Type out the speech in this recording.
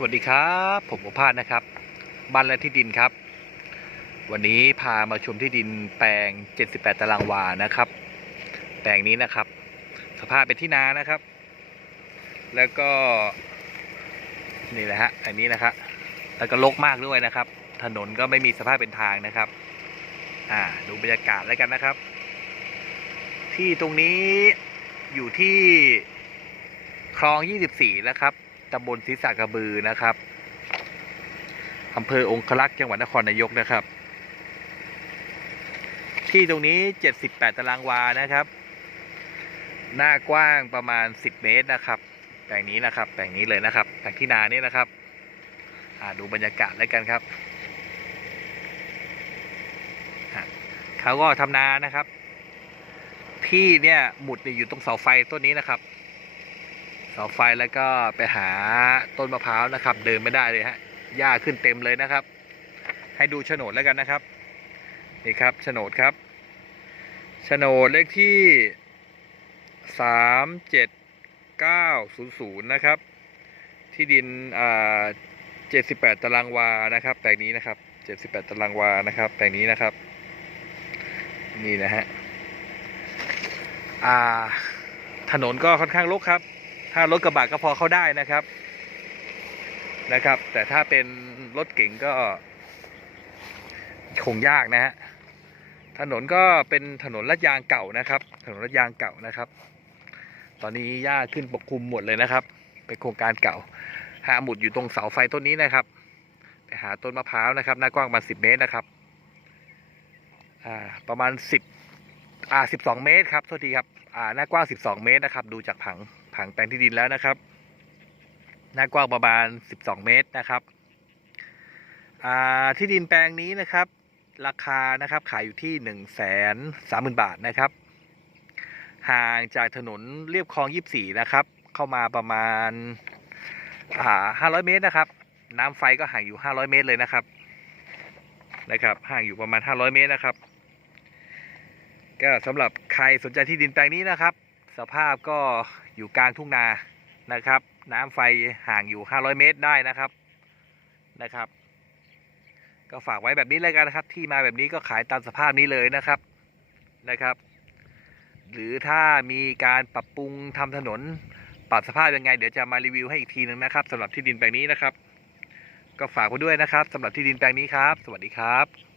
สวัสดีครับ ผมประพาสนะครับ บ้านและที่ดินครับ วันนี้พามาชมที่ดินแปลง 78 ตารางวานะครับ แปลงนี้นะครับ สภาพเป็นที่นานะครับ แล้วก็นี่แหละฮะอันนี้นะครับแล้วก็รกมากด้วยนะครับ ถนนก็ไม่มีสภาพเป็นทางนะครับ อ่า ดูบรรยากาศแล้วกันนะครับ ที่ตรงนี้อยู่ที่คลอง 24นะครับ ตำบลศรีสะกระบือนะครับอำเภอองคลักษ์จังหวัดนครนายกนะครับ ที่ตรงนี้ 78 ตารางวานะครับ หน้ากว้างประมาณ 10 เมตรนะครับ แปลงนี้นะครับ แปลงนี้เลยนะครับ แปลงที่นานี่นะครับดูบรรยากาศแล้วกันครับเขาก็ทำนานะครับ ที่เนี่ยหมุดเนี่ยอยู่ตรงเสาไฟต้นนี้นะครับ สาไฟแล้วก็ไปหาต้นมะพร้าวนะครับ เดินไม่ได้เลยฮะหญ้าขึ้นเต็มเลยนะครับ ให้ดูโฉนดแล้วกันนะครับ นี่ครับโฉนดครับโฉนดเลขที่สามเจ็ดเก้าศูนย์ศูนย์นะครับ ที่ดินอ่าเจ็ดสิบแปดตารางวานะครับแปลงนี้นะครับเจ็ดสิบแปดตารางวานะครับแปลงนี้นะครับ นี่นะฮะอ่าถนนก็ค่อนข้างรกครับ ถ้ารถกระบะก็พอเข้าได้นะครับนะครับ แต่ถ้าเป็นรถเก๋งก็คงยากนะฮะถนนก็เป็นถนนลาดยางเก่านะครับ ถนนลาดยางเก่านะครับ ตอนนี้หญ้าขึ้นปกคลุมหมดเลยนะครับ เป็นโครงการเก่า หาหมุดอยู่ตรงเสาไฟต้นนี้นะครับ ไปหาต้นมะพร้าวนะครับ หน้ากว้างประมาณสิบเมตรนะครับ อ่า ประมาณสิบอ่าสิบสองเมตรครับ โทษทีครับ อ่า หน้ากว้างสิบสองเมตรนะครับ ดูจากผัง ผังแปลงที่ดินแล้วนะครับ หน้ากว้างประมาณ 12 เมตรนะครับที่ดินแปลงนี้นะครับ ราคานะครับขายอยู่ที่ 1 3 0 0 0 0 บาทนะครับ ห่างจากถนนเรียบคลอง 24 นะครับ เข้ามาประมาณ 500 เมตรนะครับ น้ำไฟก็ห่างอยู่ 500 เมตรเลยนะครับนะครับ ห่างอยู่ประมาณ 500 เมตรนะครับ ก็สำหรับใครสนใจที่ดินแปลงนี้นะครับ สภาพก็อยู่กลางทุ่งนานะครับ น้ำไฟห่างอยู่ 500 เมตรได้นะครับนะครับ ก็ฝากไว้แบบนี้เลยกันนะครับ ที่มาแบบนี้ก็ขายตามสภาพนี้เลยนะครับนะครับ หรือถ้ามีการปรับปรุงทำถนนปรับสภาพยังไง เดี๋ยวจะมารีวิวให้อีกทีหนึ่งนะครับสำหรับที่ดินแปลงนี้นะครับ ก็ฝากไว้ด้วยนะครับสำหรับที่ดินแปลงนี้ครับ สวัสดีครับ